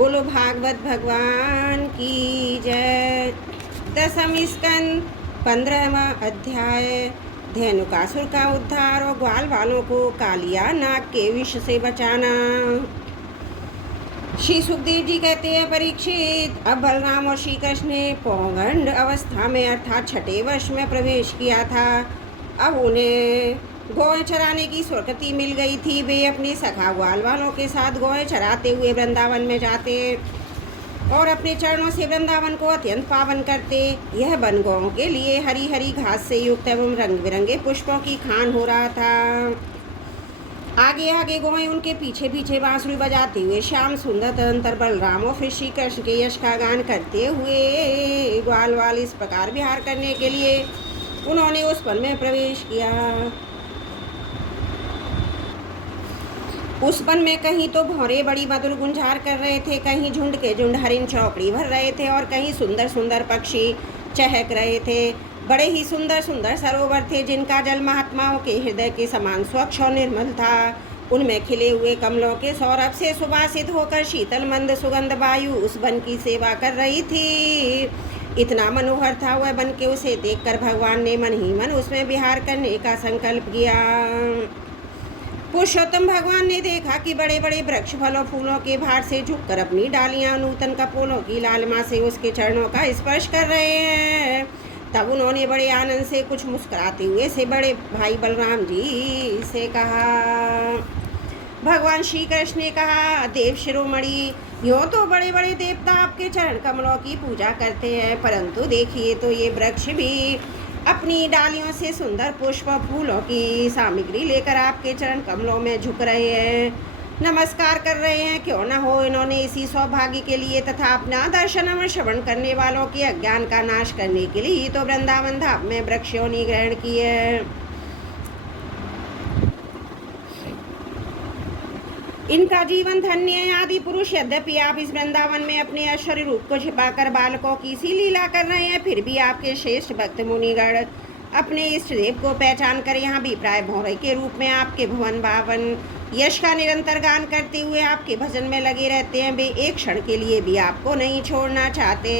बोलो भागवत भगवान की जय। दसम स्कंद 15वां अध्याय। धेनुकासुर का उद्धार और ग्वाल वालों को कालिया नाग के विष से बचाना। श्री सुखदेव जी कहते हैं, परीक्षित, अब बलराम और श्री कृष्ण ने पौगंड अवस्था में अर्थात छठे वर्ष में प्रवेश किया था। अब उन्हें गौएं चराने की स्वीकृति मिल गई थी। वे अपने सखा ग्वाल वालों के साथ गौएं चराते हुए वृंदावन में जाते और अपने चरणों से वृंदावन को अत्यंत पावन करते। यह वन गौओं के लिए हरी हरी घास से युक्त एवं रंग बिरंगे पुष्पों की खान हो रहा था। आगे आगे गौएं उनके पीछे पीछे बांसुरी बजाते हुए श्याम सुंदर तदंतर बलराम और फिर श्री कृष्ण के यश का गान करते हुए ग्वाल वाल इस प्रकार विहार करने के लिए उन्होंने उस वन में प्रवेश किया। उस वन में कहीं तो भौरे बड़ी मधुर गुंजार कर रहे थे, कहीं झुंड के झुंड हरिण चौकड़ी भर रहे थे और कहीं सुंदर सुंदर पक्षी चहक रहे थे। बड़े ही सुंदर सुंदर सरोवर थे जिनका जल महात्माओं के हृदय के समान स्वच्छ और निर्मल था। उनमें खिले हुए कमलों के सौरभ से सुवासित होकर शीतल मंद सुगंध वायु उस वन की सेवा कर रही थी। इतना मनोहर था वह वन के उसे देखकर भगवान ने मन ही मन उसमें विहार करने का संकल्प किया। पुरुषोत्तम भगवान ने देखा कि बड़े बड़े वृक्ष फलों फूलों के भार से झुककर अपनी डालियां नूतन कपोलों की लालिमा से उसके चरणों का स्पर्श कर रहे हैं। तब उन्होंने बड़े आनंद से कुछ मुस्कुराते हुए से बड़े भाई बलराम जी से कहा। भगवान श्री कृष्ण ने कहा, देव शिरोमणि, यूँ तो बड़े बड़े देवता आपके चरण कमलों की पूजा करते हैं, परंतु देखिए तो ये वृक्ष भी अपनी डालियों से सुंदर पुष्प फूलों की सामग्री लेकर आपके चरण कमलों में झुक रहे हैं, नमस्कार कर रहे हैं। क्यों न हो, इन्होंने इसी सौभाग्य के लिए तथा अपना दर्शन और श्रवण करने वालों के अज्ञान का नाश करने के लिए तो वृंदावन धाम में वृक्षों ने ग्रहण की है। इनका जीवन धन्य है। आदि पुरुष, यद्यपि आप इस वृंदावन में अपने ऐश्वर्य रूप को छिपाकर बालकों की सी लीला कर रहे हैं, फिर भी आपके श्रेष्ठ भक्त मुनिगण अपने इष्ट देव को पहचान कर यहाँ भी प्राय भौरे के रूप में आपके भुवन भावन यश का निरंतर गान करते हुए आपके भजन में लगे रहते हैं। वे एक क्षण के लिए भी आपको नहीं छोड़ना चाहते।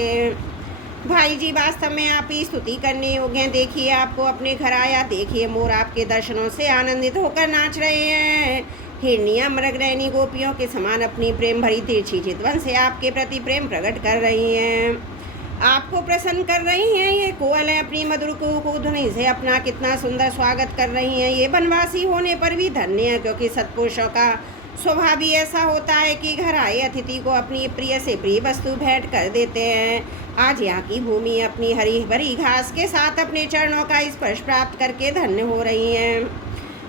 भाई जी, वास्तव में आप ही स्तुति करने योग्य हैं। देखिए, आपको अपने घर आया। देखिए, मोर आपके दर्शनों से आनंदित होकर नाच रहे हैं। हिरनियाँ मृगनयनी गोपियों के समान अपनी प्रेम भरी तिरछी चितवन से आपके प्रति प्रेम प्रकट कर रही हैं, आपको प्रसन्न कर रही हैं। ये कोयलें अपनी मधुर को ध्वनि से अपना कितना सुंदर स्वागत कर रही हैं। ये वनवासी होने पर भी धन्य है, क्योंकि सत्पुरुषों का स्वभाव भी ऐसा होता है कि घर आए अतिथि को अपनी प्रिय से प्रिय वस्तु भेंट कर देते हैं। आज यहाँ की भूमि अपनी हरी भरी घास के साथ अपने चरणों का स्पर्श प्राप्त करके धन्य हो रही हैं।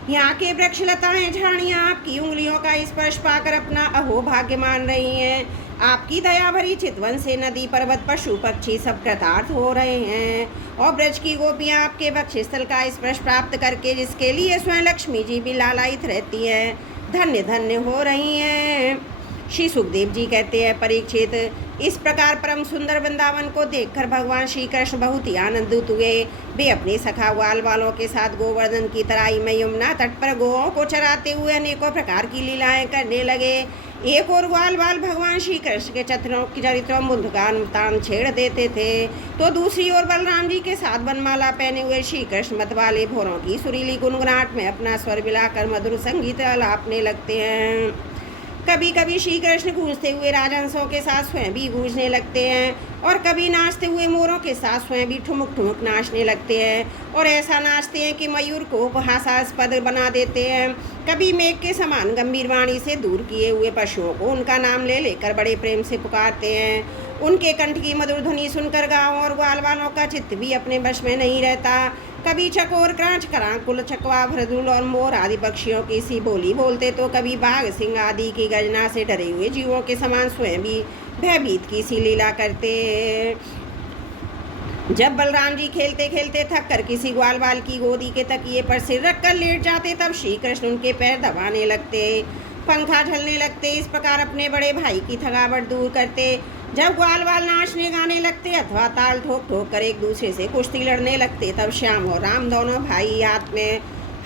यहाँ के वृक्ष लताएं झाड़ियाँ आपकी उंगलियों का स्पर्श पाकर अपना अहोभाग्य मान रही हैं। आपकी दया भरी चितवन से नदी पर्वत पशु पक्षी सब कृतार्थ हो रहे हैं और ब्रज की गोपियाँ आपके वक्षस्थल का स्पर्श प्राप्त करके, जिसके लिए स्वयं लक्ष्मी जी भी लालायित रहती हैं, धन्य धन्य हो रही हैं। श्री सुखदेव जी कहते हैं, परीक्षित, इस प्रकार परम सुंदर वृंदावन को देखकर भगवान श्री कृष्ण बहुत ही आनंदित हुए। वे अपने सखा ग्वाल वालों के साथ गोवर्धन की तराई में यमुना तट पर गौओं को चराते हुए अनेकों प्रकार की लीलाएं करने लगे। एक और ग्वाल वाल भगवान श्री कृष्ण के चरित्रों बुद्ध का अनुतान छेड़ देते थे, तो दूसरी ओर बलराम जी के साथ बनमाला पहने हुए श्री कृष्ण मत वाले भोरों की सुरीली गुनगुनाहट में अपना स्वर मिलाकर मधुर संगीत आलापने लगते हैं। कभी कभी श्री कृष्ण गूंजते हुए राजहंसों के साथ स्वयं भी गूंजने लगते हैं और कभी नाचते हुए मोरों के साथ स्वयं भी ठुमुक ठुमुक नाचने लगते हैं और ऐसा नाचते हैं कि मयूर को उपहासास्पद बना देते हैं। कभी मेघ के समान गंभीर वाणी से दूर किए हुए पशुओं को उनका नाम ले लेकर बड़े प्रेम से पुकारते हैं। उनके कंठ की मधुर ध्वनि सुनकर गाँव और ग्वाल वालों का चित्त भी अपने वश में नहीं रहता। कभी चकोर, क्रांच, करांकुल, चकवा, भ्रदुल और मोर आदि पक्षियों की सी बोली बोलते, तो कभी बाघ सिंह आदि की गर्जना से डरे हुए जीवों के समान स्वयं भी भयभीत की सी लीला करते। जब बलराम जी खेलते खेलते थक कर किसी ग्वाल वाल की गोदी के तकिए पर सिर रख कर लेट जाते, तब श्री कृष्ण उनके पैर दबाने लगते, पंखा झलने लगते। इस प्रकार अपने बड़े भाई की थकावट दूर करते। जब ग्वाल वाल नाचने गाने लगते अथवा ताल ठोक ठोक कर एक दूसरे से कुश्ती लड़ने लगते, तब श्याम और राम दोनों भाई हाथ में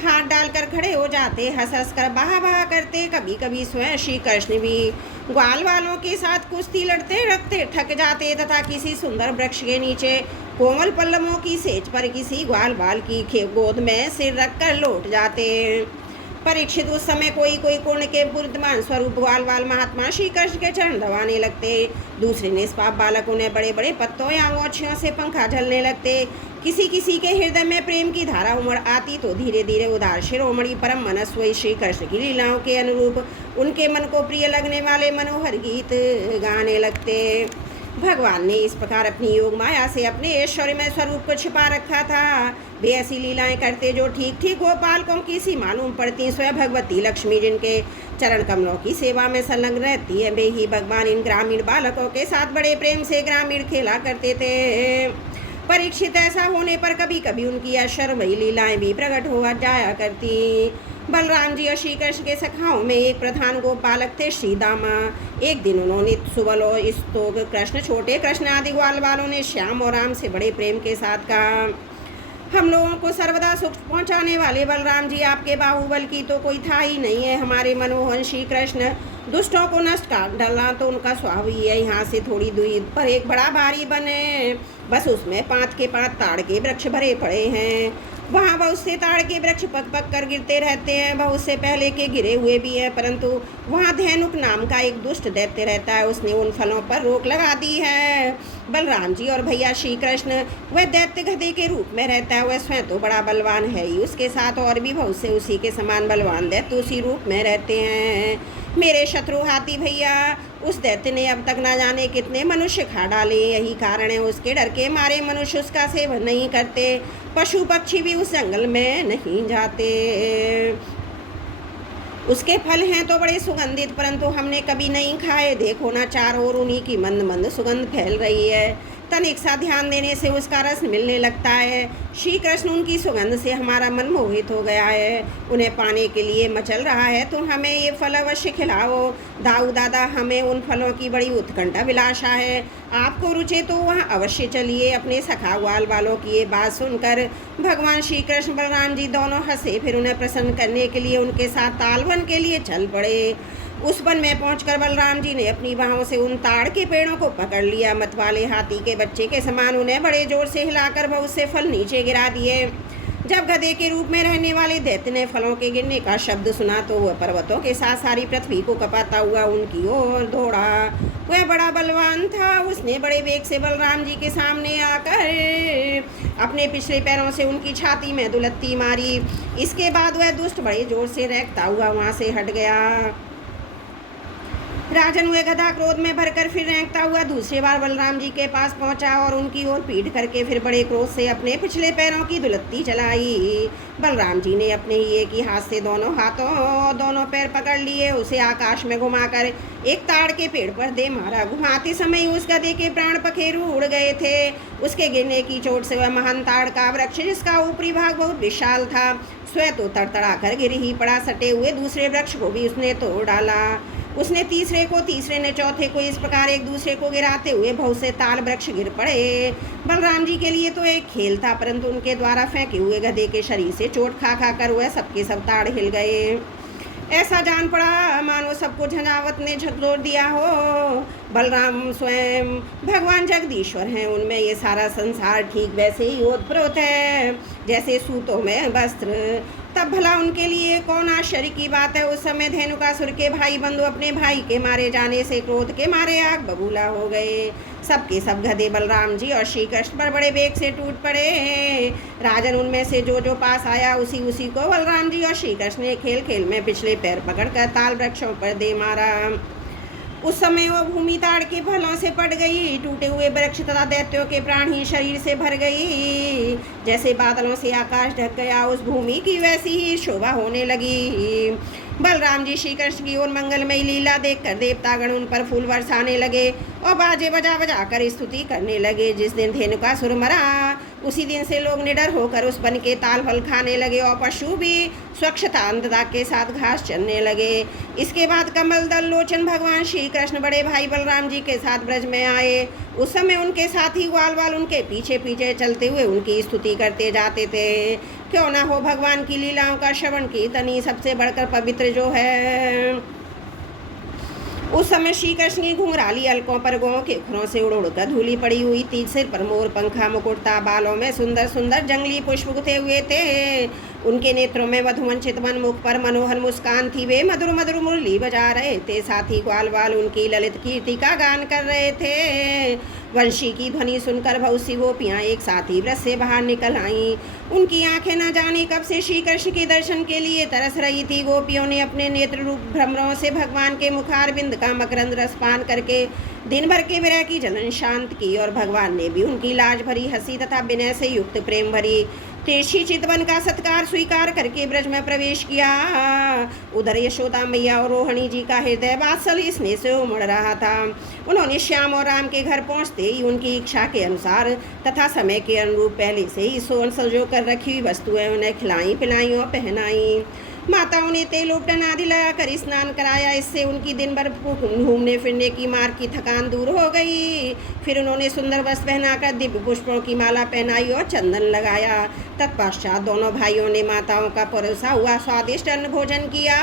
हाथ डालकर खड़े हो जाते, हंस हंस कर बहा बहा करते। कभी कभी स्वयं श्री कृष्ण भी ग्वाल वालों के साथ कुश्ती लड़ते लड़ते थक जाते तथा किसी सुंदर वृक्ष के नीचे कोमल पल्लवों की सेज पर किसी ग्वाल बाल की गोद में सिर रखकर लौट जाते। परीक्षित उस समय कोई कोई पूर्ण के बुद्धिमान स्वरूप ग्वाल बाल महात्मा श्री कृष्ण के चरण दबाने लगते। दूसरे निष्पाप बालक उन्हें बड़े बड़े पत्तों या अंगोछियों से पंखा झलने लगते। किसी किसी के हृदय में प्रेम की धारा उमड़ आती तो धीरे धीरे उदार शिरोमणि परम मनस्वी श्री कृष्ण की लीलाओं के अनुरूप उनके मन को प्रिय लगने वाले मनोहर गीत गाने लगते। भगवान ने इस प्रकार अपनी योग माया से अपने ऐश्वर्यमय स्वरूप को छिपा रखा था। वे ऐसी लीलाएं करते जो ठीक ठीक गोपाल को किसी मालूम पड़ती। स्वयं भगवती लक्ष्मी जिनके चरण कमलों की सेवा में संलग्न रहती है, वे ही भगवान इन ग्रामीण बालकों के साथ बड़े प्रेम से ग्रामीण खेला करते थे। परीक्षित ऐसा होने पर कभी कभी उनकी ऐश्वर्यमयी लीलाएं भी प्रकट हो जाया करती। बलराम जी और श्री कृष्ण के सखाओं में एक प्रधान गोपालक थे श्रीदामा। एक दिन उन्होंने सुबल और स्तोक कृष्ण, छोटे कृष्ण आदि ग्वाल वालों ने श्याम और राम से बड़े प्रेम के साथ कहा, हम लोगों को सर्वदा सुख पहुंचाने वाले बलराम जी, आपके बाहुबल की तो कोई था ही नहीं है। हमारे मनोहर श्री कृष्ण दुष्टों को नष्ट कर डालना तो उनका स्वभाव ही है। यहाँ से थोड़ी दूरी पर एक बड़ा भारी बने, बस उसमें 5 के 5 ताड़ के वृक्ष भरे पड़े हैं। वहाँ बहुत से ताड़ के वृक्ष पक पक कर गिरते रहते हैं, बहुत से पहले के गिरे हुए भी हैं, परंतु वहाँ धेनुक नाम का एक दुष्ट दैत्य रहता है, उसने उन फलों पर रोक लगा दी है। बलराम जी और भैया श्री कृष्ण, वह दैत्य गधे के रूप में रहता है। वह स्वयं तो बड़ा बलवान है ही, उसके साथ और भी बहुत से उसी के समान बलवान दैत्य उसी रूप में रहते हैं। मेरे शत्रु हाथी भैया, उस दैत्य ने अब तक ना जाने कितने मनुष्य खा डाले। यही कारण है उसके डर के मारे मनुष्य उसका सेवन नहीं करते, पशु पक्षी भी उस जंगल में नहीं जाते। उसके फल हैं तो बड़े सुगंधित, परंतु हमने कभी नहीं खाए। देखो ना, चारों ओर उन्हीं की मंद मंद सुगंध फैल रही है। तनिक सा ध्यान देने से उसका रस मिलने लगता है। श्री कृष्ण उनकी सुगंध से हमारा मन मोहित हो गया है, उन्हें पाने के लिए मचल रहा है। तुम हमें ये फल अवश्य खिलाओ। दाऊ दादा, हमें उन फलों की बड़ी उत्कंठा विलासा है। आपको रुचे तो वहाँ अवश्य चलिए। अपने सखा ग्वाल वालों की ये बात सुनकर भगवान श्री कृष्ण बलराम जी दोनों हंसे, फिर उन्हें प्रसन्न करने के लिए उनके साथ तालवन के लिए चल पड़े। उस वन में पहुंचकर बलराम जी ने अपनी बाहों से उन ताड़ के पेड़ों को पकड़ लिया। मतवाले हाथी के बच्चे के समान उन्हें बड़े जोर से हिलाकर बहुत से फल नीचे गिरा दिए। जब गधे के रूप में रहने वाले दैत्य ने फलों के गिरने का शब्द सुना तो वह पर्वतों के साथ सारी पृथ्वी को कपाता हुआ उनकी ओर दौड़ा। वह बड़ा बलवान था, उसने बड़े वेग से बलराम जी के सामने आकर अपने पिछले पैरों से उनकी छाती में दुलत्ती मारी। इसके बाद वह दुष्ट बड़े जोर से रैंकता हुआ वहाँ से हट गया। राजन, हुए गधा क्रोध में भरकर फिर रेंगता हुआ दूसरी बार बलराम जी के पास पहुंचा और उनकी ओर पीठ करके फिर बड़े क्रोध से अपने पिछले पैरों की दुलत्ती चलाई। बलराम जी ने अपने ही एक ही हाथ से दोनों पैर पकड़ लिए, उसे आकाश में घुमाकर एक ताड़ के पेड़ पर दे मारा। घुमाते समय उस गधे के प्राण पखेरु उड़ गए थे। उसके गिरने की चोट से वह महान ताड़ का वृक्ष, जिसका ऊपरी भाग बहुत विशाल था, स्वयं तो तड़तड़ा कर गिर ही पड़ा। सटे हुए दूसरे वृक्ष को भी उसने तोड़ डाला। उसने तीसरे ने चौथे को, इस प्रकार एक दूसरे को गिराते हुए बहुत से ताल वृक्ष गिर पड़े। बलराम जी के लिए तो एक खेल था, परंतु उनके द्वारा फेंके हुए गधे के शरीर से चोट खा खा कर वह सबके सब ताड़ हिल गए। ऐसा जान पड़ा मानो सबको झंझावत ने झकझोर दिया हो। बलराम स्वयं भगवान जगदीश्वर हैं, उनमें ये सारा संसार ठीक वैसे ही ओतप्रोत है जैसे सूतों में वस्त्र। तब भला उनके लिए कौन आश्चर्य की बात है। उस समय धेनुकासुर के भाई बंधु अपने भाई के मारे जाने से क्रोध के मारे आग बबूला हो गए। सबके सब गधे बलराम जी और श्री कृष्ण पर बड़े वेग से टूट पड़े। राजन, उनमें से जो पास आया उसी को बलराम जी और श्री कृष्ण ने खेल खेल में पिछले पैर पकड़कर ताल वृक्षों पर दे मारा। उस समय वह भूमि ताड़ के फलों से पड़ गई। टूटे हुए वृक्ष तथा दैत्यों के प्राण ही शरीर से भर गई। जैसे बादलों से आकाश ढक गया उस भूमि की, वैसी ही शोभा होने लगी। बलराम जी श्री कृष्ण की ओर मंगलमयी लीला देखकर देवतागण उन पर फूल बरसाने लगे और बाजे बजा बजा कर स्तुति करने लगे। जिस दिन धेनुकासुर मरा उसी दिन से लोग निडर होकर उस वन के ताल फल खाने लगे और पशु भी स्वच्छता अंधता के साथ घास चरने लगे। इसके बाद कमल दल लोचन भगवान श्री कृष्ण बड़े भाई बलराम जी के साथ ब्रज में आए। उस समय उनके साथी ग्वाल वाल उनके पीछे पीछे चलते हुए उनकी स्तुति करते जाते थे, क्यों ना हो भगवान की लीलाओं का श्रवण कीर्तन सबसे बढ़कर पवित्र जो है। उस समय श्री कृष्ण की घुंघराली अलकों पर गौ के खुरों से उड़ उड़कर धूली पड़ी हुई थी। सिर पर मोर पंखा मुकुटता, बालों में सुंदर सुंदर जंगली पुष्प गुथे हुए थे। उनके नेत्रों में वधुवन चितवन, मुख पर मनोहर मुस्कान थी। वे मधुर मधुर मुरली बजा रहे थे, साथ ही ग्वाल बाल उनकी ललित कीर्ति का गान कर रहे थे। वंशी की ध्वनि सुनकर बहुत सी गोपियाँ एक साथ ही व्रत से बाहर निकल आईं। उनकी आंखें न जाने कब से श्री कृष्ण के दर्शन के लिए तरस रही थी। गोपियों ने अपने नेत्र रूप भ्रमरों से भगवान के मुखारबिंद का मकरंद रस पान करके दिन भर के विरह की जलन शांत की, और भगवान ने भी उनकी लाज भरी हंसी तथा विनय से युक्त प्रेम भरी तिरछी चितवन का सत्कार स्वीकार करके ब्रज में प्रवेश किया। उधर यशोदा मैया और रोहिणी जी का हृदय वात्सल्य स्नेह से उमड़ रहा था। उन्होंने श्याम और राम के घर पहुंचते ही उनकी इच्छा के अनुसार तथा समय के अनुरूप पहले से ही सोन सजो कर रखी हुई वस्तुएं उन्हें खिलाई पिलाई और पहनाई। माताओं ने तेल उपटन आदि लगाकर स्नान कराया। इससे उनकी दिन भर घूमने फिरने की मार्ग की थकान दूर हो गई। फिर उन्होंने सुंदर वस्त्र पहनाकर दिव्य पुष्पों की माला पहनाई और चंदन लगाया। तत्पश्चात दोनों भाइयों ने माताओं का परोसा हुआ स्वादिष्ट अन्न भोजन किया।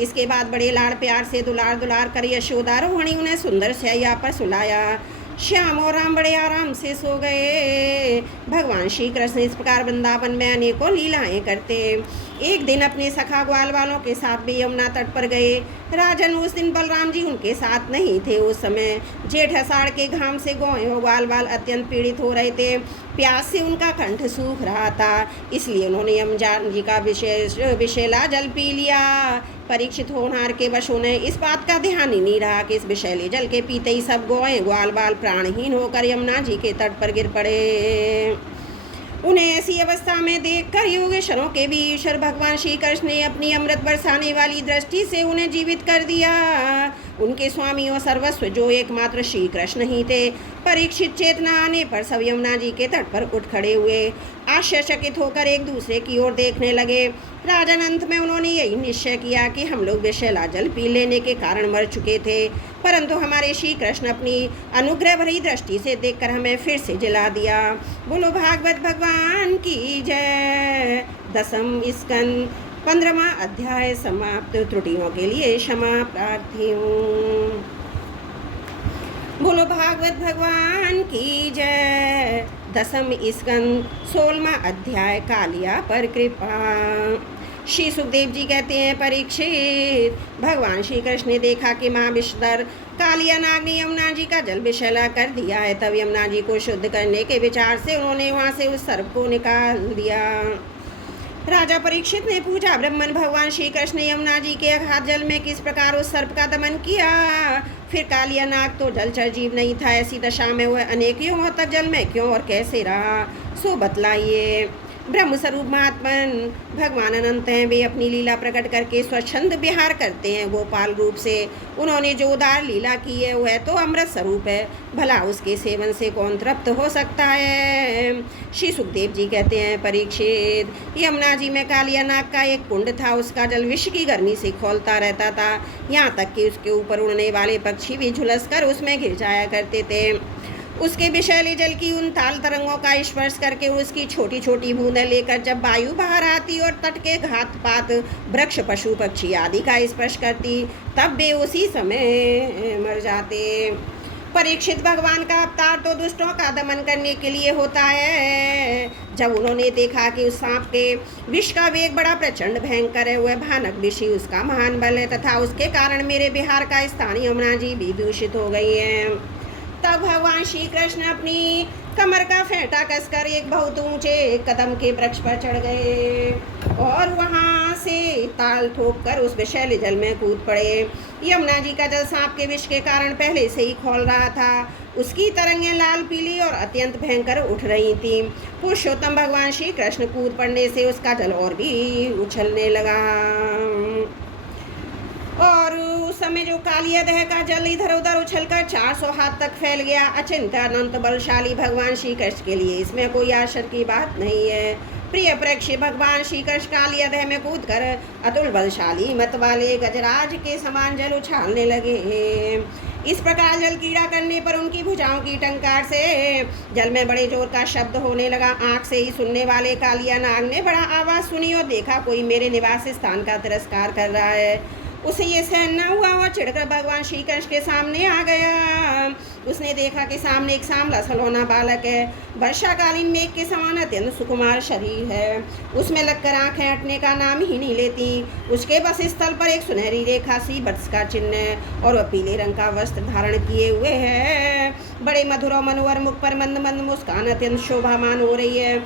इसके बाद बड़े लाड़ प्यार से दुलार दुलार कर यशोदा रोहिणी उन्हें सुंदर शैया पर सुलाया। श्याम और राम बड़े आराम से सो गए। भगवान श्री कृष्ण इस प्रकार वृंदावन में अनेकों लीलाएं करते। एक दिन अपने सखा ग्वाल वालों के साथ भी यमुना तट पर गए। राजन, उस दिन बलराम जी उनके साथ नहीं थे। उस समय जेठ आषाढ़ के घाम से गौएं और ग्वाल बाल अत्यंत पीड़ित हो रहे थे। प्यास से उनका कंठ सूख रहा था, इसलिए उन्होंने यमुना जी का विषैला जल पी लिया। परीक्षित होनहार के वश उन्हें इस बात का ध्यान ही नहीं रहा कि इस विषैले जल के पीते ही सब गौएं ग्वाल बाल प्राणहीन होकर यमुना जी के तट पर गिर पड़े। उन्हें ऐसी अवस्था में देखकर योगेश्वरों के भी ईश्वर भगवान श्री कृष्ण ने अपनी अमृत बरसाने वाली दृष्टि से उन्हें जीवित कर दिया। उनके स्वामी और सर्वस्व जो एकमात्र श्री कृष्ण ही थे, परीक्षित चेतना आने पर सब यमुना जी के तट पर उठ खड़े हुए। आश्चर्यचकित होकर एक दूसरे की ओर देखने लगे। राजन, अंत में उन्होंने यही निश्चय किया कि हम लोग विषैला जल पी लेने के कारण मर चुके थे, परंतु हमारे श्री कृष्ण अपनी अनुग्रह भरी दृष्टि से देखकर हमें फिर से जला दिया। बोलो भागवत भगवान की जय। 10वां स्कंद 15वां अध्याय समाप्त। त्रुटियों के लिए क्षमा प्रार्थी हूँ। बोलो भागवत भगवान की जय। 10वां स्कंद 16वां अध्याय कालिया पर कृपा। श्री सुखदेव जी कहते हैं, परीक्षित, भगवान श्री कृष्ण ने देखा कि माँ विषधर कालिया नाग ने यमुना जी का जल विषैला कर दिया है। तब यमुना जी को शुद्ध करने के विचार से उन्होंने वहाँ से उस सर्प को निकाल दिया। राजा परीक्षित ने पूछा, ब्रह्मन, भगवान श्री कृष्ण ने यमुना जी के अगाध जल में किस प्रकार उस सर्प का दमन किया? फिर कालिया नाग तो जलचर जीव नहीं था, ऐसी दशा में वह अनेक युगों तक जल में क्यों और कैसे रहा, सो बतलाइए। ब्रह्म स्वरूप महात्मन भगवान अनंत हैं। वे अपनी लीला प्रकट करके स्वच्छंद विहार करते हैं। गोपाल रूप से उन्होंने जो उदार लीला की है वह तो अमृत स्वरूप है, भला उसके सेवन से कौन तृप्त हो सकता है? श्री सुखदेव जी कहते हैं, परीक्षित, यमुना जी में कालिया नाग का एक कुंड था। उसका जल विष की गर्मी से खौलता रहता था, यहाँ तक कि उसके ऊपर उड़ने वाले पक्षी भी झुलस कर उसमें गिर जाया करते थे। उसके विषैले जल की उन ताल तरंगों का स्पर्श करके उसकी छोटी छोटी बूंदें लेकर जब वायु बाहर आती और तट के घात पात वृक्ष पशु पक्षी आदि का स्पर्श करती, तब वे उसी समय मर जाते। परीक्षित, भगवान का अवतार तो दुष्टों का दमन करने के लिए होता है। जब उन्होंने देखा कि उस सांप के विष का वेग बड़ा प्रचंड भयंकर है, वह भयानक विष ही उसका महान बल है तथा उसके कारण मेरे बिहार का स्थान यमुना जी भी दूषित हो गई है। तब भगवान श्री कृष्ण अपनी कमर का फेंटा कसकर एक बहुत ऊंचे कदम के वृक्ष पर चढ़ गए और वहां से ताल ठोक कर उस विषैले जल में कूद पड़े। यमुना जी का जल सांप के विष के कारण पहले से ही खौल रहा था। उसकी तरंगें लाल पीली और अत्यंत भयंकर उठ रही थीं। पुरुषोत्तम भगवान श्री कृष्ण कूद पड़ने से उसका जल और भी उछलने लगा और उस समय जो कालिया दह का जल इधर उधर उछलकर 400 हाथ तक फैल गया। अचिंत्य अनंत बलशाली भगवान श्री कृष्ण के लिए इसमें कोई आश्चर्य की बात नहीं है। प्रिय परीक्षित, भगवान श्री कृष्ण कालिया दह में कूदकर अतुल बलशाली मत वाले गजराज के समान जल उछालने लगे। इस प्रकार जल क्रीड़ा करने पर उनकी भुजाओं की टंकार से जल में बड़े जोर का शब्द होने लगा। आंख से ही सुनने वाले कालिया नाग ने बड़ा आवाज़ सुनी और देखा कोई मेरे निवास स्थान का तिरस्कार कर रहा है। उसे ये सहन न हुआ और चिढ़कर भगवान श्री कृष्ण के सामने आ गया। उसने देखा कि सामने एक सांवला सलोना बालक है, वर्षाकालीन मेघ के समान अत्यंत सुकुमार शरीर है, उसमें लगकर आंखें हटने का नाम ही नहीं लेती। उसके बस स्थल पर एक सुनहरी रेखा सी वत्स का चिन्ह है और वह पीले रंग का वस्त्र धारण किए हुए है। बड़े मधुर और मनोहर मुख पर मंद मंद मुस्कान अत्यंत शोभामान हो रही है।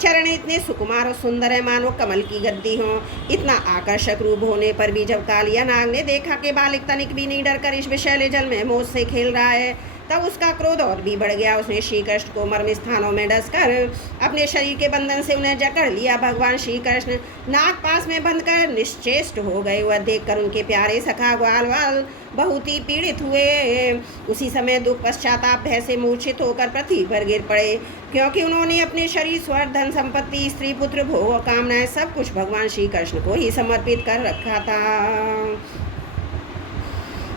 चरण इतने सुकुमार और सुंदर है मानो कमल की गद्दी हो। इतना आकर्षक रूप होने पर भी जब कालिया नाग ने देखा कि बालक तनिक भी नहीं डरकर इस विषैले जल में मौज से खेल रहा है, तब उसका क्रोध और भी बढ़ गया। उसने श्री कृष्ण को मर्म स्थानों में डसकर अपने शरीर के बंधन से उन्हें जकड़ लिया। भगवान श्री कृष्ण नाग पास में बंध कर निश्चेष्ट हो गए। वह देखकर उनके प्यारे सखा ग्वाल बहुत ही पीड़ित हुए। उसी समय दुख पश्चाताप भय से मूर्छित होकर पृथ्वी पर गिर पड़े, क्योंकि उन्होंने अपने शरीर स्वर धन संपत्ति स्त्री पुत्र भोग और कामनाएं सब कुछ भगवान श्री कृष्ण को ही समर्पित कर रखा था।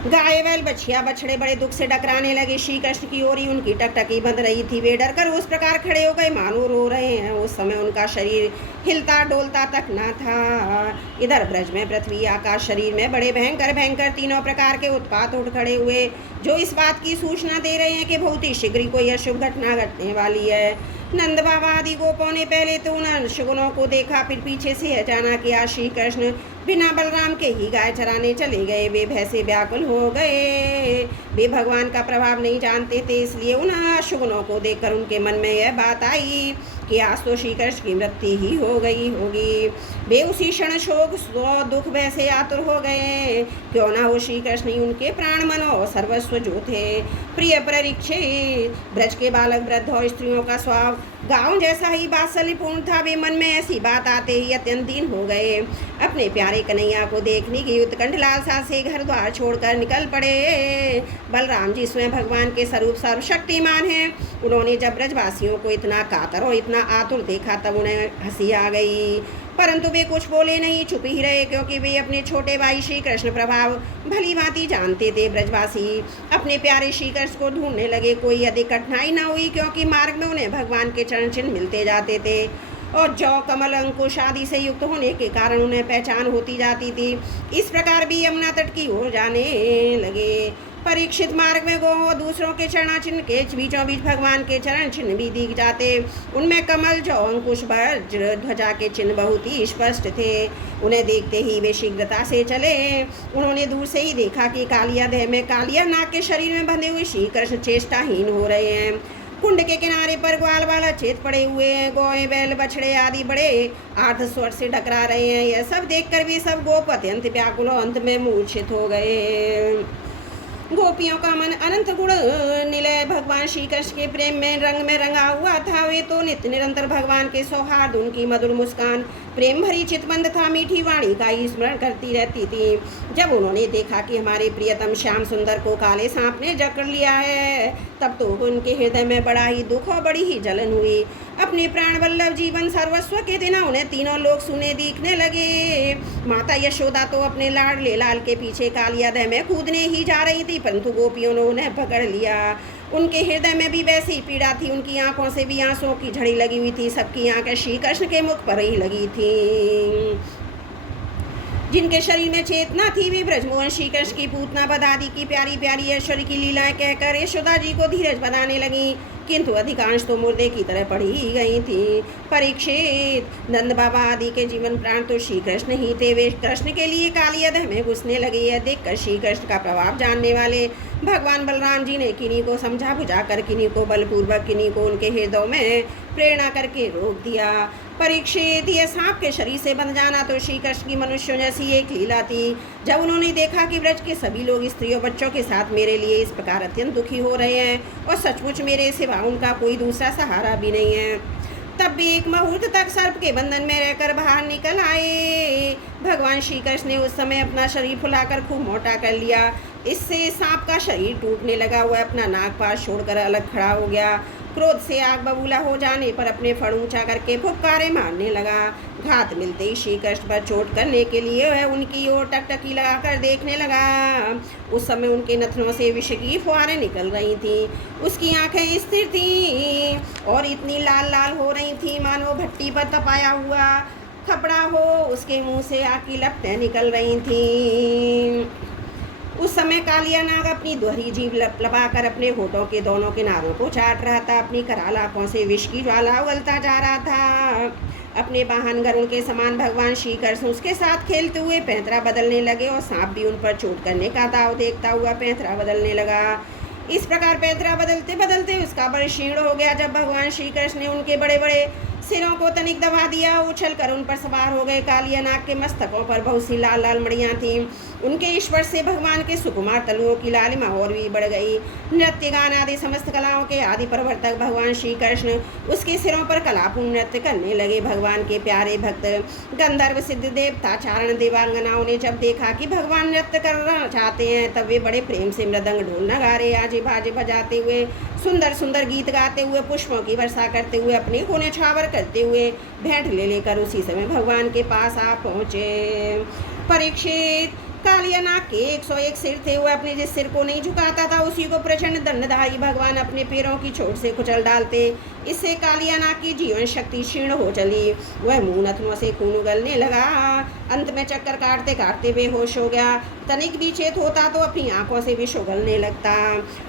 गाय बैल बछिया बछड़े बड़े दुख से डकराने लगे। श्री कृष्ण की ओर ही उनकी टकटकी बंध रही थी। वे डरकर उस प्रकार खड़े हो गए मानो रो रहे हैं। उस समय उनका शरीर हिलता डोलता तक न था। इधर ब्रज में पृथ्वी आकाश शरीर में बड़े भयंकर भयंकर तीनों प्रकार के उत्पात उठ खड़े हुए, जो इस बात की सूचना दे रहे हैं कि बहुत ही शीघ्र कोई अशुभ घटना घटने वाली है। नंद बाबा आदि गोपों ने पहले तो उन शगुनों को देखा, फिर पीछे से अचानक किया श्री कृष्ण बिना बलराम के ही गाय चराने चले गए। वे भय से व्याकुल हो गए। वे भगवान का प्रभाव नहीं जानते थे, इसलिए उन शगुनों को देखकर उनके मन में यह बात आई कि आज तो श्री कृष्ण की मृत्यु ही हो गई होगी। वे उसी क्षण शोक दुख भय से आतुर हो गए। क्यों ना हो श्री कृष्ण ही उनके प्राण मन और सर्वस्व जो थे। प्रिय परीक्षित, ब्रज के बालक वृद्ध और स्त्रियों का स्वभाव गाँव जैसा ही वात्सल्यपूर्ण था। वे मन में ऐसी बात आते ही अत्यंत दीन हो गए। अपने प्यारे कन्हैया को देखने की उत्कंठ लालसा से घर द्वार छोड़कर निकल पड़े। बलराम जी स्वयं भगवान के स्वरूप सर्वशक्तिमान हैं। उन्होंने जब ब्रजवासियों को इतना कातर और इतना आतुर देखा तब उन्हें हंसी आ गई, परंतु वे कुछ बोले नहीं, चुप ही रहे, क्योंकि वे अपने छोटे भाई श्री कृष्ण प्रभाव भली भांति जानते थे। ब्रजवासी अपने प्यारे श्री कृष्ण को ढूंढने लगे। कोई अधिक कठिनाई न हुई, क्योंकि मार्ग में उन्हें भगवान के चरण चिन्ह मिलते जाते थे और जौ कमल अंकुश आदि से युक्त होने के कारण उन्हें पहचान होती जाती थी। इस प्रकार भी यमुना तट की ओर जाने लगे। परीक्षित मार्ग में गो दूसरों के चरण चिन्ह के बीचों बीच भगवान के चरण चिन्ह भी दिख जाते। उनमें कमल जौ अंकुश वज्र ध्वजा के चिन्ह बहुत ही स्पष्ट थे। उन्हें देखते ही वे शीघ्रता से चले। उन्होंने दूर से ही देखा कि कालिया देह में कालिया नाग के शरीर में बंधे हुए श्री कृष्ण चेष्टाहीन हो रहे हैं। कुंड के किनारे पर ग्वाल वाला छेद पड़े हुए हैं। गौएं बैल बछड़े आदि बड़े आर्थ स्वर से टकरा रहे हैं। यह सब देखकर भी सब गोप अत्यंत व्याकुल और अंत में मूर्छित हो गए। गोपियों का मन अनंत गुण निलय भगवान श्री कृष्ण के प्रेम में रंगा हुआ था। वे तो नित्य निरंतर भगवान के सौहार्द, उनकी मधुर मुस्कान, प्रेम भरी चितमंद था मीठी वाणी का ही स्मरण करती रहती थी। जब उन्होंने देखा कि हमारे प्रियतम श्याम सुंदर को काले सांप ने जकड़ लिया है, तब तो उनके हृदय में बड़ा ही दुख और बड़ी ही जलन हुई। अपने प्राण वल्लभ जीवन सर्वस्व के दिन उन्हें तीनों लोग सुने दिखने लगे। माता यशोदा तो अपने लाडले लाल के पीछे कालिया दह में कूदने ही जा रही थी, परंतु गोपियों ने उन्हें पकड़ लिया। उनके हृदय में भी वैसी पीड़ा थी। उनकी आंखों से भी आंसुओं की झड़ी लगी हुई थी। सबकी आंखें श्री कृष्ण के मुख पर ही लगी थी। जिनके शरीर में चेतना थी वे ब्रजमोहन श्री कृष्ण की पूतना बदादी की प्यारी प्यारी ऐश्वर्य की लीलाएं कहकर यशोदा जी को धीरज बनाने लगी, किंतु अधिकांश तो मुर्दे की तरह पड़ी ही गई थी। परीक्षित, नंद बाबा आदि के जीवन प्राण तो श्री कृष्ण ही थे। वे कृष्ण के लिए कालिया दह में घुसने लगे। यह देखकर श्री कृष्ण का प्रभाव जानने वाले भगवान बलराम जी ने किन्हीं को समझा बुझाकर, किन्हीं को बलपूर्वक, किन्हीं को उनके हृदय में प्रेरणा करके रोक दिया। परीक्षित, यह सांप के शरीर से बंध जाना तो श्री कृष्ण की मनुष्यों जैसी एक लीला थी। जब उन्होंने देखा कि ब्रज के सभी लोग स्त्रियों बच्चों के साथ मेरे लिए इस प्रकार अत्यंत दुखी हो रहे हैं और सचमुच मेरे सिवा उनका कोई दूसरा सहारा भी नहीं है, तब भी एक मुहूर्त तक सर्प के बंधन में रहकर बाहर निकल आए। भगवान श्री कृष्ण ने उस समय अपना शरीर फुलाकर खूब मोटा कर लिया। इससे सांप का शरीर टूटने लगा। वह अपना नाग पाश छोड़कर अलग खड़ा हो गया। क्रोध से आग बबूला हो जाने पर अपने फण ऊंचा करके फुफकारे मारने लगा। घात मिलते ही श्री कृष्ण पर चोट करने के लिए वह उनकी ओर टकटकी लगाकर देखने लगा। उस समय उनके नथनों से विष की फुहारें निकल रही थीं। उसकी आंखें स्थिर थीं और इतनी लाल लाल हो रही थीं मानो भट्टी पर तपाया हुआ खपड़ा हो। उसके मुंह से आग की लपटें निकल रही थीं। उस समय कालिया नाग अपनी दोहरी जीभ लपलपाकर अपने होठों के दोनों किनारों को चाट रहा था। अपनी कराल आंखों से विष की ज्वाला उगलता जा रहा था। अपने वाहन गरुड़ के समान भगवान श्री कृष्ण उसके साथ खेलते हुए पैंतरा बदलने लगे और सांप भी उन पर चोट करने का दाव देखता हुआ पैंतरा बदलने लगा। इस प्रकार पैंतरा बदलते बदलते उसका बल क्षीण हो गया। जब भगवान श्री कृष्ण ने उनके बड़े बड़े सिरों को तनिक दबा दिया, उछल कर उन पर सवार हो गए। कालिया नाग के मस्तकों पर बहुत सी लाल लाल मड़ियाँ थीं। उनके स्पर्श से भगवान के सुकुमार तलुओं की लालिमा और भी बढ़ गई। नृत्य गान आदि समस्त कलाओं के आदि प्रवर्तक भगवान श्री कृष्ण उसके सिरों पर कलापूर्ण नृत्य करने लगे। भगवान के प्यारे भक्त गंधर्व सिद्ध देवता चारण देवांगनाओं ने जब देखा कि भगवान नृत्य करना चाहते हैं, तब वे बड़े प्रेम से मृदंग ढोल नगारे आजे बाजे बजाते हुए सुंदर सुंदर गीत गाते हुए पुष्पों की वर्षा करते हुए अपने को न्यौछावर करते हुए भेंट ले लेकर उसी समय भगवान के पास आ पहुँचे। परीक्षित, कालिया नाग के 101 सिर थे। वह अपने जिस सिर को नहीं झुकाता था उसी को प्रचंड दंडधारी भगवान अपने पैरों की चोट से कुचल डालते। इससे कालिया नाग की जीवन शक्ति क्षीण हो चली। वह मुंह नथनों से खून उगलने लगा। अंत में चक्कर काटते काटते बेहोश हो गया। तनिक भी चेत होता तो अपनी आंखों से विष उगलने लगता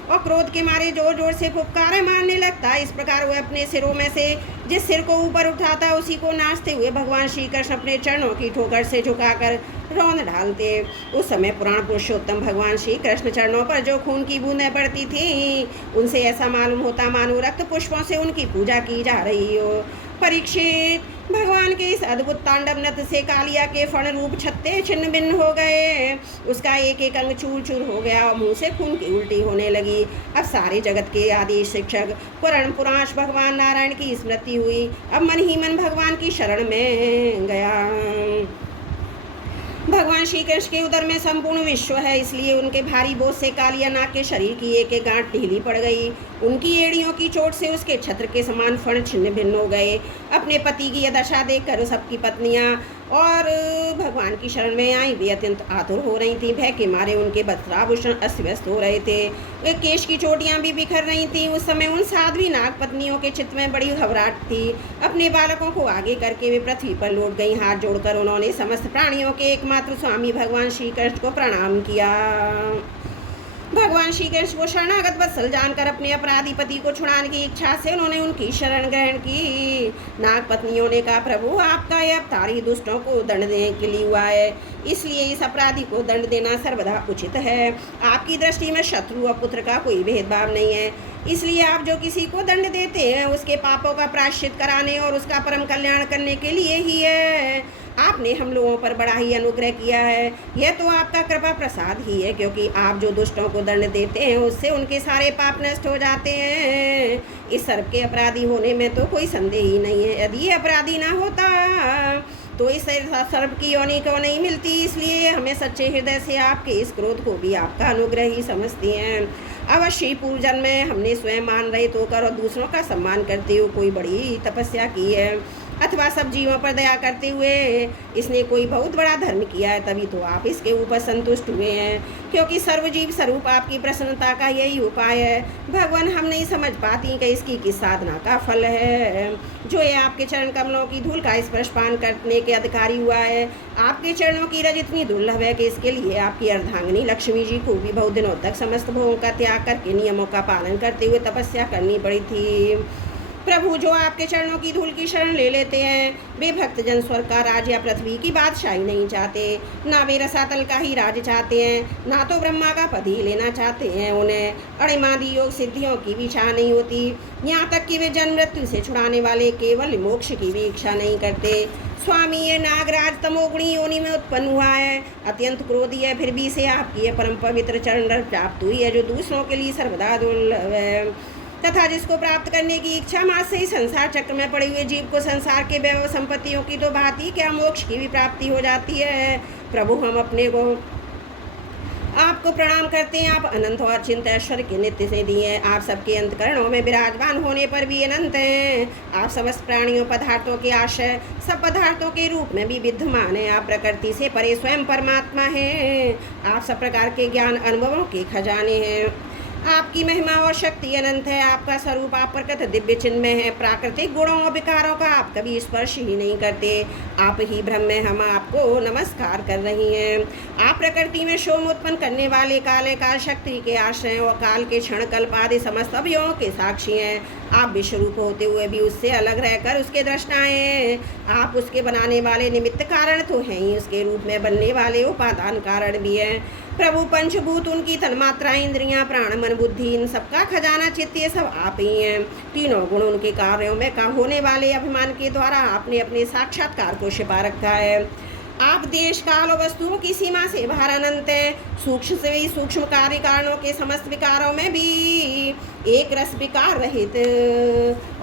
और क्रोध के मारे जोर जोर से फुफकारे मारने लगता। इस प्रकार वह अपने सिरों में से जिस सिर को ऊपर उठाता उसी को नाचते हुए भगवान श्री कृष्ण अपने चरणों की ठोकर से झुकाकर रौंद डालते। उस समय पुराण पुरुषोत्तम भगवान श्री कृष्ण चरणों पर जो खून की बूंदें पड़ती थीं, उनसे ऐसा मालूम होता मानो रक्त पुष्पों से उनकी पूजा की जा रही हो। परीक्षित, भगवान के इस अद्भुत तांडव नृत्य से कालिया के फण रूप छत्ते छिन्न भिन्न हो गए। उसका एक एक अंग चूर चूर हो गया और मुंह से खून की उल्टी होने लगी। अब सारे जगत के आदि शिक्षक पुराण पुराश भगवान नारायण की स्मृति हुई। अब मन ही मन भगवान की शरण में गया। भगवान श्री कृष्ण के उदर में संपूर्ण विश्व है, इसलिए उनके भारी बोझ से कालिया नाग के शरीर की एक एक गांठ ढीली पड़ गई। उनकी एड़ियों की चोट से उसके छत्र के समान फण छिन्न भिन्न हो गए। अपने पति की यह दशा देखकर सबकी पत्नियां और भगवान की शरण में आई वे अत्यंत आतुर हो रही थीं। भय के मारे उनके वस्त्राभूषण अस्त व्यस्त हो रहे थे। वे केश की चोटियां भी बिखर रही थीं। उस समय उन साध्वी नाग पत्नियों के चित्त में बड़ी घबराहट थी। अपने बालकों को आगे करके वे पृथ्वी पर लौट गईं। हाथ जोड़कर उन्होंने समस्त प्राणियों के एकमात्र स्वामी भगवान श्री कृष्ण को प्रणाम किया। भगवान श्री कृष्ण को शरणागत वत्सल जानकर अपने अपराधी पति को छुड़ाने की इच्छा से उन्होंने उनकी शरण ग्रहण की। नाग पत्नियों ने कहा, प्रभु आपका यह अवतार ही दुष्टों को दंड देने के लिए हुआ है, इसलिए इस अपराधी को दंड देना सर्वदा उचित है। आपकी दृष्टि में शत्रु और पुत्र का कोई भेदभाव नहीं है, इसलिए आप जो किसी को दंड देते हैं उसके पापों का प्रायश्चित कराने और उसका परम कल्याण करने के लिए ही है। आपने हम लोगों पर बड़ा ही अनुग्रह किया है। यह तो आपका कृपा प्रसाद ही है, क्योंकि आप जो दुष्टों को दंड देते हैं उससे उनके सारे पाप नष्ट हो जाते हैं। इस सर्प के अपराधी होने में तो कोई संदेह ही नहीं है। यदि ये अपराधी ना होता तो इस सर्प की योनि को नहीं मिलती, इसलिए हमें सच्चे हृदय से आपके इस क्रोध को भी आपका अनुग्रह ही समझते हैं। अवश्य पूर्व जन्म में हमने स्वयं मान रहित होकर और दूसरों का सम्मान करते हुए कोई बड़ी तपस्या की है, अथवा सब जीवों पर दया करते हुए इसने कोई बहुत बड़ा धर्म किया है, तभी तो आप इसके ऊपर संतुष्ट हुए हैं, क्योंकि सर्वजीव स्वरूप आपकी प्रसन्नता का यही उपाय है। भगवान हम नहीं समझ पाती कि इसकी किस साधना का फल है। जो ये आपके चरण कमलों की धूल का स्पर्श पान करने के अधिकारी हुआ है, आपके चरणों की रज इतनी दुर्लभ है कि इसके लिए आपकी अर्धांगिनी लक्ष्मी जी को भी बहुत दिनों तक समस्त भोगों का त्याग करके नियमों का पालन करते हुए तपस्या करनी पड़ी थी। प्रभु, जो आपके चरणों की धूल की शरण ले लेते हैं वे भक्तजन स्वर्ग का राज या पृथ्वी की बादशाही नहीं चाहते, ना वे रसातल का ही राज चाहते हैं, ना तो ब्रह्मा का पद ही लेना चाहते हैं। उन्हें अणिमादि योग सिद्धियों की भी इच्छा नहीं होती, यहाँ तक कि वे जन्म मृत्यु से छुड़ाने वाले केवल मोक्ष की भी इच्छा नहीं करते। स्वामी, ये नागराज तमोगुणी योनि में उत्पन्न हुआ है, अत्यंत क्रोधी है, फिर भी इसे आपकी परम पवित्र चरण प्राप्त हुई है, जो दूसरों के लिए सर्वदा दुर्लभ है, तथा जिसको प्राप्त करने की इच्छा मात्र से ही संसार चक्र में पड़े हुए जीव को संसार के वैभव संपत्तियों की तो भांति क्या मोक्ष की भी प्राप्ति हो जाती है। प्रभु, हम अपने को आपको प्रणाम करते हैं। आप अनंत और चिंत ऐश्वर्य के नित्य से दिए। आप सबके अंतकरणों में विराजमान होने पर भी अनंत हैं। आप समस्त प्राणियों पदार्थों के आश्रय, सब पदार्थों के रूप में भी विद्यमान हैं। आप प्रकृति से परे स्वयं परमात्मा हैं। आप सब प्रकार के ज्ञान अनुभवों के खजाने हैं। आपकी महिमा और शक्ति अनंत है। आपका स्वरूप आप प्रकृत दिव्य चिन्ह में है। प्राकृतिक गुणों और विकारों का आप कभी स्पर्श ही नहीं करते। आप ही ब्रह्म में हम आपको नमस्कार कर रही हैं। आप प्रकृति में शोम उत्पन्न करने वाले काले काल शक्ति के आश्रय और काल के क्षण कल्प आदि समस्त अवयवों के साक्षी हैं। आप विश्वरूप होते हुए भी उससे अलग रहकर उसके दृष्टाएं हैं। आप उसके बनाने वाले निमित्त कारण तो हैं ही, उसके रूप में बनने वाले उपादान कारण भी हैं। प्रभु पंचभूत, उनकी तन्मात्रा, इंद्रियां, प्राण, मन, बुद्धि, इन सबका खजाना चित्त, ये सब आप ही हैं। तीनों गुण उनके कार्यों में का होने वाले अभिमान के द्वारा आपने अपने साक्षात्कार को छिपा रखा है। आप देश काल और वस्तुओं की सीमा से बाहर अनंत हैं। सूक्ष्म से भी सूक्ष्म कार्य कारणों के समस्त विकारों में भी एक रस विकार रहित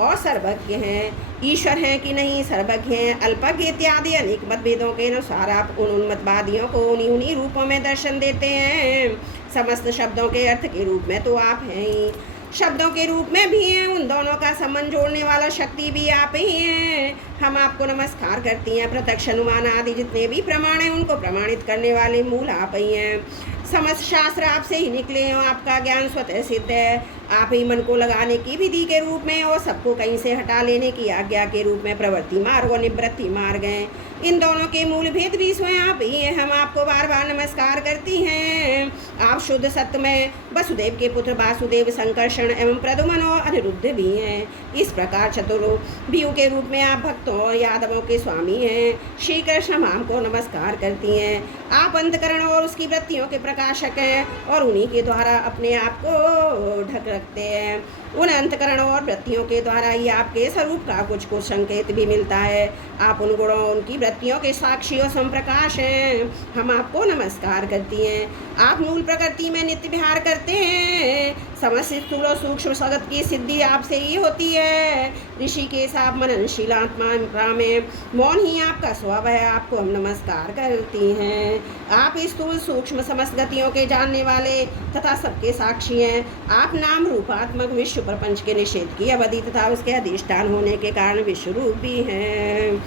और सर्वज्ञ हैं। ईश्वर हैं कि नहीं, सर्वज्ञ हैं, अल्पज्ञ इत्यादि अनेक मतभेदों के अनुसार आप उन उन्मतवादियों को उन्हीं रूपों में दर्शन देते हैं। समस्त शब्दों के अर्थ के रूप में तो आप हैं ही, शब्दों के रूप में भी हैं। उन दोनों का संबंध जोड़ने वाला शक्ति भी आप ही हैं। हम आपको नमस्कार करती हैं। प्रत्यक्ष, अनुमान आदि जितने भी प्रमाण हैं उनको प्रमाणित करने वाले मूल आप ही हैं। समस्त शास्त्र आपसे ही निकले हैं। आपका ज्ञान स्वतः सिद्ध है। आप ही मन को लगाने की विधि के रूप में और सबको कहीं से हटा लेने की आज्ञा के रूप में प्रवृत्ति मार्ग और निवृत्ति मार्ग हैं। इन दोनों के मूल भेद भी स्वयं आप ही हैं। हम आपको बार बार नमस्कार करती हैं। आप शुद्ध सत्य में वसुदेव के पुत्र वासुदेव, संकर्षण एवं प्रद्युम्न और अनिरुद्ध भी हैं। इस प्रकार चतुर्व्यूह के रूप में आप भक्तों और यादवों के स्वामी हैं। श्री कृष्ण हम आपको नमस्कार करती हैं। आप अंतकरण और उसकी वृत्तियों के प्रकाशक हैं और उन्हीं के द्वारा अपने आप को ढक रखते हैं। उन अंतकरण और वृत्तियों के द्वारा ही आपके स्वरूप का कुछ संकेत भी मिलता है। आप उन गुणों, उनकी वृत्तियों के साक्षी और संप्रकाश हैं। हम आपको नमस्कार करती हैं। आप मूल प्रकृति में नित्य विहार करते हैं। समस्त स्थूल और सूक्ष्म जगत की सिद्धि आपसे ही होती है। ऋषि के साथ मननशील आत्मा में मौन ही आपका स्वभाव है। आपको हम नमस्कार करती हैं। आप स्थूल सूक्ष्म समस्त गतियों के जानने वाले तथा सबके साक्षी हैं। आप नाम रूपात्मक विश्व प्रपंच के निषेध की अवधि तथा उसके अधिष्ठान होने के कारण विश्वरूप भी हैं।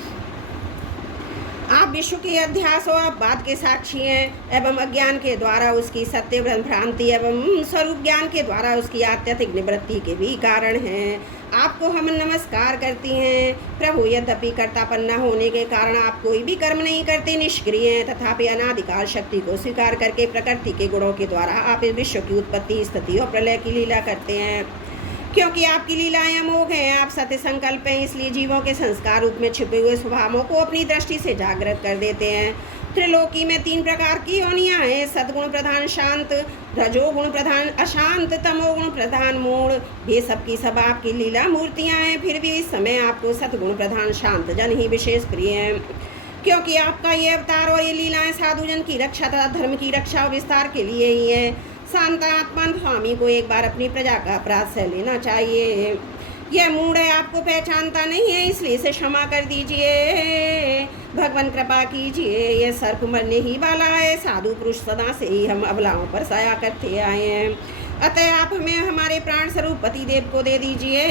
आप विश्व के अध्यास और अपवाद के साक्षी हैं एवं अज्ञान के द्वारा उसकी सत्य भ्रांति एवं स्वरूप ज्ञान के द्वारा उसकी आत्यंतिक निवृत्ति के भी कारण हैं। आपको हम नमस्कार करती हैं। प्रभु, यद्यपि कर्तापन न होने के कारण आप कोई भी कर्म नहीं करते, निष्क्रिय हैं, तथापि अनादिकाल शक्ति को स्वीकार करके प्रकृति के गुणों के द्वारा आप इस विश्व की उत्पत्ति, स्थिति और प्रलय की लीला करते हैं। क्योंकि आपकी लीलाएं अमोघ हैं, आप सत्य संकल्प हैं, इसलिए जीवों के संस्कार रूप में छिपे हुए स्वभावों को अपनी दृष्टि से जागृत कर देते हैं। त्रिलोकी में 3 प्रकार की योनियां हैं: सद्गुण प्रधान शांत, रजोगुण प्रधान अशांत, तमोगुण प्रधान मूढ़। ये सब की सब आपकी लीला मूर्तियां हैं। फिर भी इस समय आपको सद्गुण प्रधान शांत जन ही विशेष प्रिय हैं, क्योंकि आपका ये अवतार और ये लीलाएं साधुजन की रक्षा तथा धर्म की रक्षा और विस्तार के लिए ही है। शांतात्मा स्वामी को एक बार अपनी प्रजा का अपराध सह लेना चाहिए। यह मूढ़ है, आपको पहचानता नहीं है, इसलिए इसे क्षमा कर दीजिए। भगवान कृपा कीजिए। यह सर्प मरने ही वाला है। साधु पुरुष सदा से ही हम अबलाओं पर सया करते आए हैं। अतः आप हमें हमारे प्राण स्वरूप पति देव को दे दीजिए।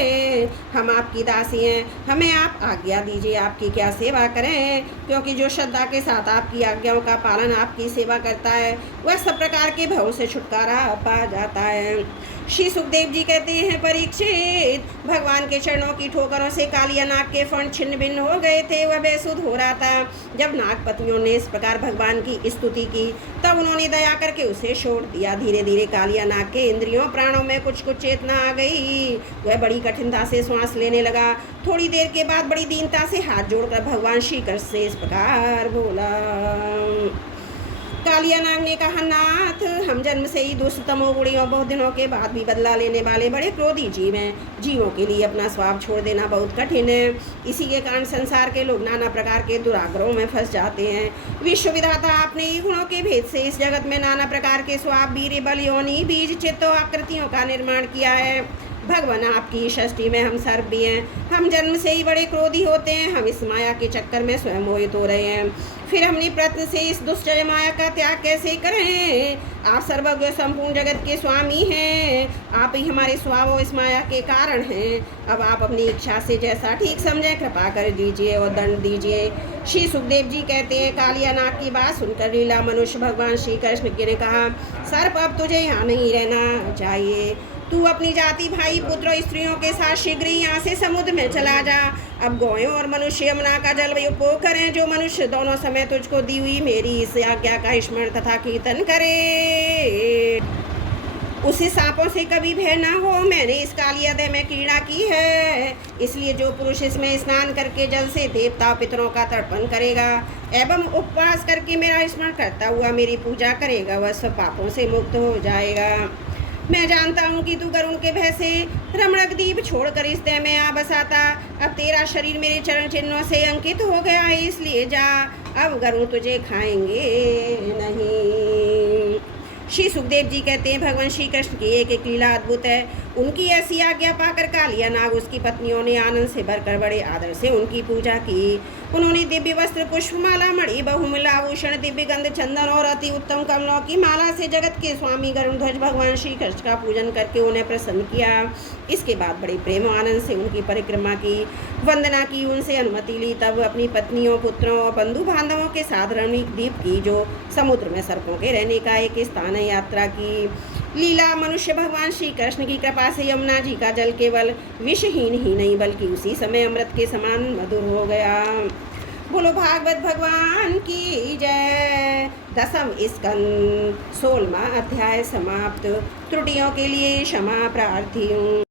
हम आपकी दासी हैं, हमें आप आज्ञा दीजिए आपकी क्या सेवा करें, क्योंकि जो श्रद्धा के साथ आपकी आज्ञाओं का पालन आपकी सेवा करता है वह सब प्रकार के भवों से छुटकारा पा जाता है। श्री सुखदेव जी कहते हैं, परीक्षित, भगवान के चरणों की ठोकरों से कालिया नाग के फण छिन्न भिन्न हो गए थे। वह बेसुध हो रहा था। जब नागपतियों ने इस प्रकार भगवान की स्तुति की तब उन्होंने दया करके उसे छोड़ दिया। धीरे धीरे कालिया नाग के इंद्रियों प्राणों में कुछ चेतना आ गई। वह बड़ी कठिनता से श्वास लेने लगा। थोड़ी देर के बाद बड़ी दीनता से हाथ जोड़कर भगवान श्री कृष्ण से इस प्रकार बोला। कालिया नाग ने कहा, नाथ, हम जन्म से ही दुष्ट तमोगुणी और बहुत दिनों के बाद भी बदला लेने वाले बड़े क्रोधी जीव हैं। जीवों के लिए अपना स्वभाव छोड़ देना बहुत कठिन है। इसी के कारण संसार के लोग नाना प्रकार के दुराग्रहों में फंस जाते हैं। विश्व विधाता आपने ही गुणों के भेद से इस जगत में नाना प्रकार के स्वभाव, वीर्य, बल, योनि, बीज, चित्त और आकृतियों का निर्माण किया है। भगवान, आपकी सृष्टि में हम सर्प भी हैं। हम जन्म से ही बड़े क्रोधी होते हैं। हम इस माया के चक्कर में स्वयं मोहित हो रहे हैं। फिर हमने प्रयत्न से इस दुष्ट माया का त्याग कैसे करें? आप सर्वज्ञ संपूर्ण जगत के स्वामी हैं, आप ही हमारे स्वभाव इस माया के कारण हैं। अब आप अपनी इच्छा से जैसा ठीक समझें कृपा कर दीजिए और दंड दीजिए। श्री सुखदेव जी कहते हैं, कालिया नाग की बात सुनकर लीला मनुष्य भगवान श्री कृष्ण ने कहा, सर्प अब तुझे यहाँ नहीं रहना चाहिए, तू अपनी जाति भाई पुत्र और स्त्रियों के साथ शीघ्र ही यहाँ से समुद्र में चला जा। अब गौयों और मनुष्य यमुना का जल उपभोग करें, जो मनुष्य दोनों समय तुझको दी हुई मेरी इस आज्ञा का स्मरण तथा कीर्तन करे, उसे सांपों से कभी भय ना हो। मैंने इस कालियादय में क्रीड़ा की है, इसलिए जो पुरुष इसमें स्नान करके जल से देवता पितरों का तर्पण करेगा एवं उपवास करके मेरा स्मरण करता हुआ मेरी पूजा करेगा, वह सब पापों से मुक्त हो जाएगा। मैं जानता हूँ कि तू गरुण के भय से रमणक द्वीप छोड़कर इस दय में आ बसाता। अब तेरा शरीर मेरे चरण चिन्हों से अंकित हो गया है, इसलिए जा, अब गरुण तुझे खाएंगे नहीं। श्री सुखदेव जी कहते हैं, भगवान श्री कृष्ण की एक एक लीला अद्भुत है। उनकी ऐसी आज्ञा पाकर कालिया नाग उसकी पत्नियों ने आनंद से भरकर बड़े आदर से उनकी पूजा की। उन्होंने दिव्य वस्त्र, पुष्पमाला, मणि, बहुमूल्य आभूषण, दिव्य गंध, चंदन और अति उत्तम कमलों की माला से जगत के स्वामी गरुड़ध्वज भगवान श्री कृष्ण का पूजन करके उन्हें प्रसन्न किया। इसके बाद बड़े प्रेम आनंद से उनकी परिक्रमा की, वंदना की, उनसे अनुमति ली। तब अपनी पत्नियों, पुत्रों और बंधु बांधवों के साथ रमणीक द्वीप की, जो समुद्र में सर्पों के रहने का एक स्थान है, यात्रा की। लीला मनुष्य भगवान श्री कृष्ण की कृपा से यमुना जी का जल केवल विषहीन ही नहीं बल्कि उसी समय अमृत के समान मधुर हो गया। बोलो भागवत भगवान की जय। 10वां स्कंद 16वां अध्याय समाप्त। त्रुटियों के लिए क्षमा प्रार्थी हूँ।